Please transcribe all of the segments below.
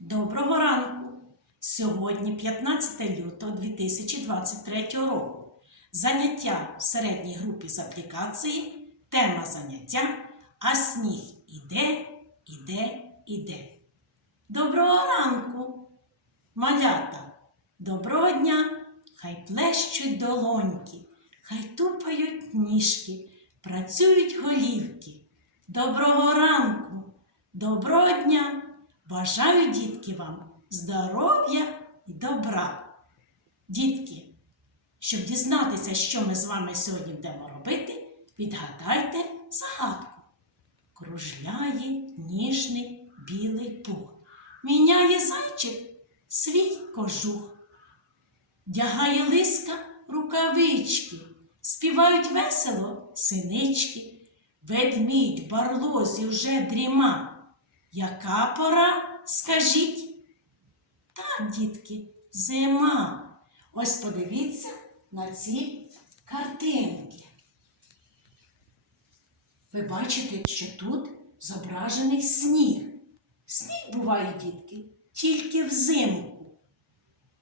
Доброго ранку! Сьогодні 15 лютого 2023 року. Заняття в середній групі з аплікації. Тема заняття А сніг іде, іде, іде. Доброго ранку! Малята! Доброго дня! Хай плещуть долоньки, хай тупають ніжки, працюють голівки. Доброго ранку! Доброго дня! Бажаю, дітки, вам здоров'я і добра. Дітки, щоб дізнатися, що ми з вами сьогодні будемо робити, відгадайте загадку. Кружляє ніжний білий пух. Міняє зайчик свій кожух. Дягає лиска рукавички, співають весело синички. Ведмідь барлозі вже дріма. Яка пора, скажіть? Так, дітки, зима. Ось подивіться на ці картинки. Ви бачите, що тут зображений сніг. Сніг буває, дітки, тільки взимку.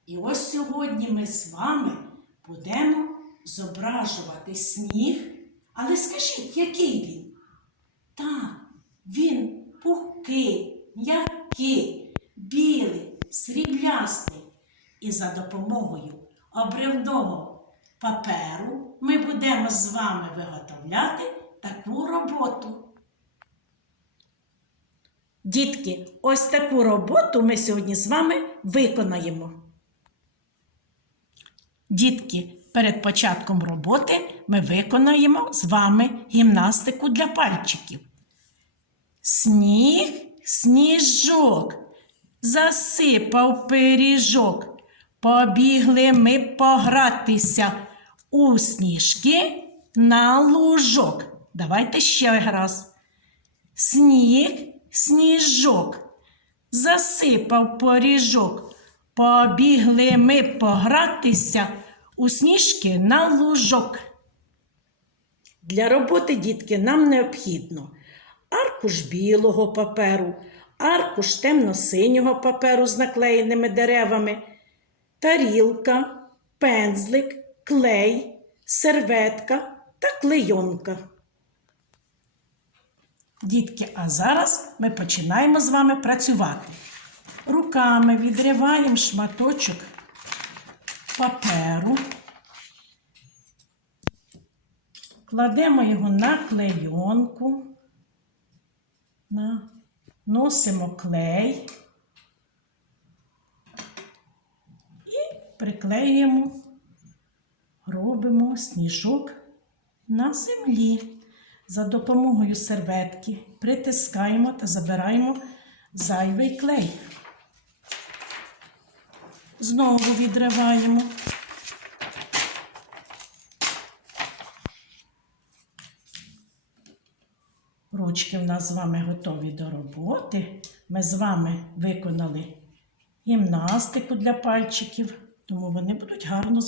І ось сьогодні ми з вами будемо зображувати сніг. Але скажіть, який він? Так, він пухкий, м'який, білий, сріблястий. І за допомогою обривного паперу ми будемо з вами виготовляти таку роботу. Дітки, ось таку роботу ми сьогодні з вами виконаємо. Дітки, перед початком роботи ми виконаємо з вами гімнастику для пальчиків. Сніг, сніжок, засипав пиріжок. Побігли ми погратися у сніжки на лужок. Давайте ще раз. Сніг, сніжок, засипав поріжок. Побігли ми погратися у сніжки на лужок. Для роботи, дітки, нам необхідно аркуш білого паперу, аркуш темно-синього паперу з наклеєними деревами, тарілка, пензлик, клей, серветка та клейонка. Дітки, а зараз ми починаємо з вами працювати. Руками відриваємо шматочок паперу, кладемо його на клейонку, наносимо клей і приклеюємо, робимо сніжок на землі. За допомогою серветки притискаємо та забираємо зайвий клей. Знову відриваємо. Ручки в нас з вами готові до роботи. Ми з вами виконали гімнастику для пальчиків, тому вони будуть гарно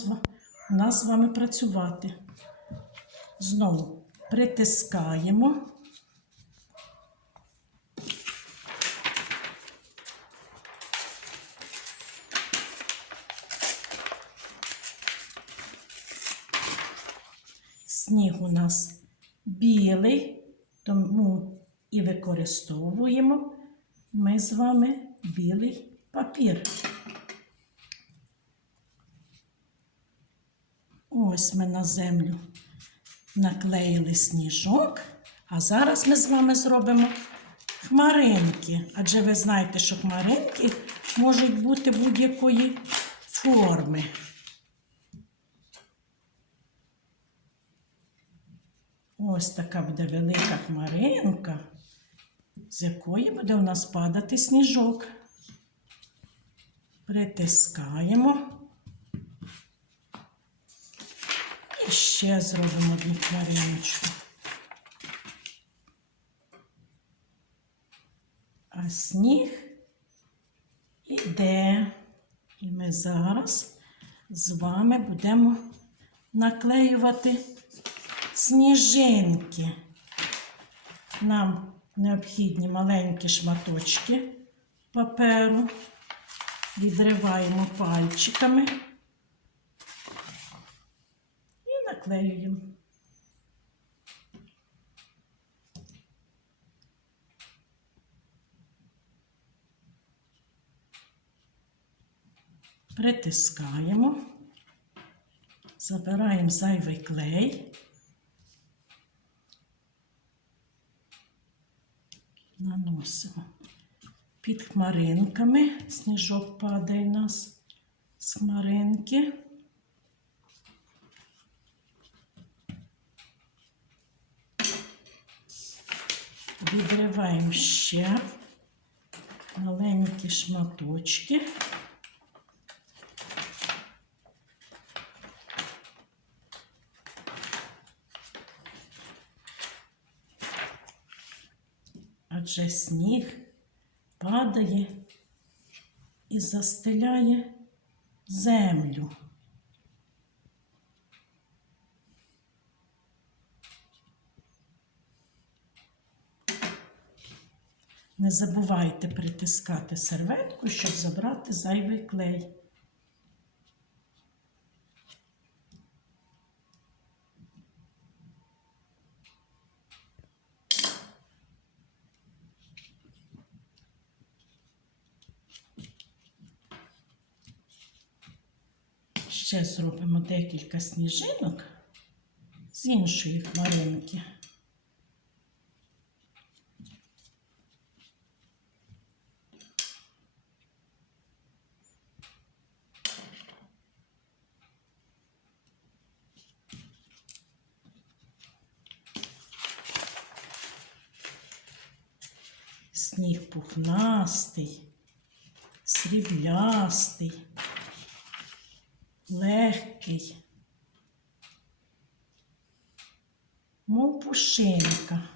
у нас з вами працювати. Знову притискаємо. Сніг у нас білий, тому і використовуємо ми з вами білий папір. Ось ми на землю наклеїли сніжок, а зараз ми з вами зробимо хмаринки. Адже ви знаєте, що хмаринки можуть бути будь-якої форми. Ось така буде велика хмаринка, з якої буде у нас падати сніжок. Притискаємо. І ще зробимо одну хмариночку. А сніг іде. І ми зараз з вами будемо наклеювати сніжинки. Нам необхідні маленькі шматочки паперу, відриваємо пальчиками і наклеюємо. Притискаємо, забираємо зайвий клей. Наносимо під хмаринками. Сніжок падає у нас з хмаринки. Відриваємо ще маленькі шматочки. Адже сніг падає і застеляє землю. Не забувайте притискати серветку, щоб забрати зайвий клей. Ще зробимо декілька сніжинок з іншої хмаринки. Сніг пухнастий, сріблястий, легкий, мов пушинка.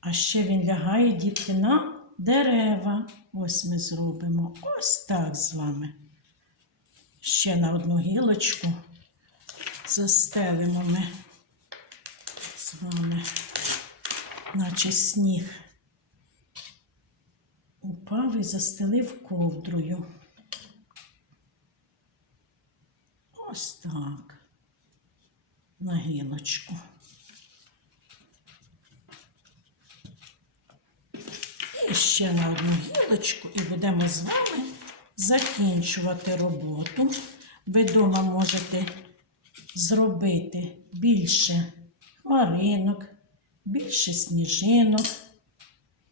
А ще він лягає дітки на дерева. Ось ми зробимо ось так з вами. Ще на одну гілочку застелимо ми з вами, наче сніг. Упав і застелив ковдрою. Ось так. На гілочку. І ще на одну гілочку, і будемо з вами закінчувати роботу. Ви вдома можете зробити більше хмаринок, більше сніжинок.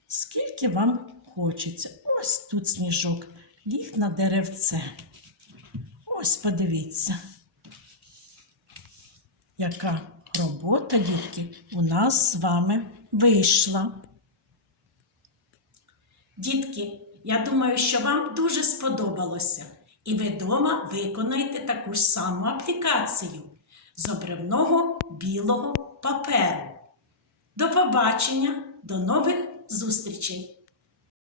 Скільки вам хочеться. Ось тут сніжок ліг на деревце. Ось подивіться, яка робота, дітки, у нас з вами вийшла. Дітки, я думаю, що вам дуже сподобалося, і ви вдома виконаєте таку ж саму аплікацію з обривного білого паперу. До побачення, до нових зустрічей!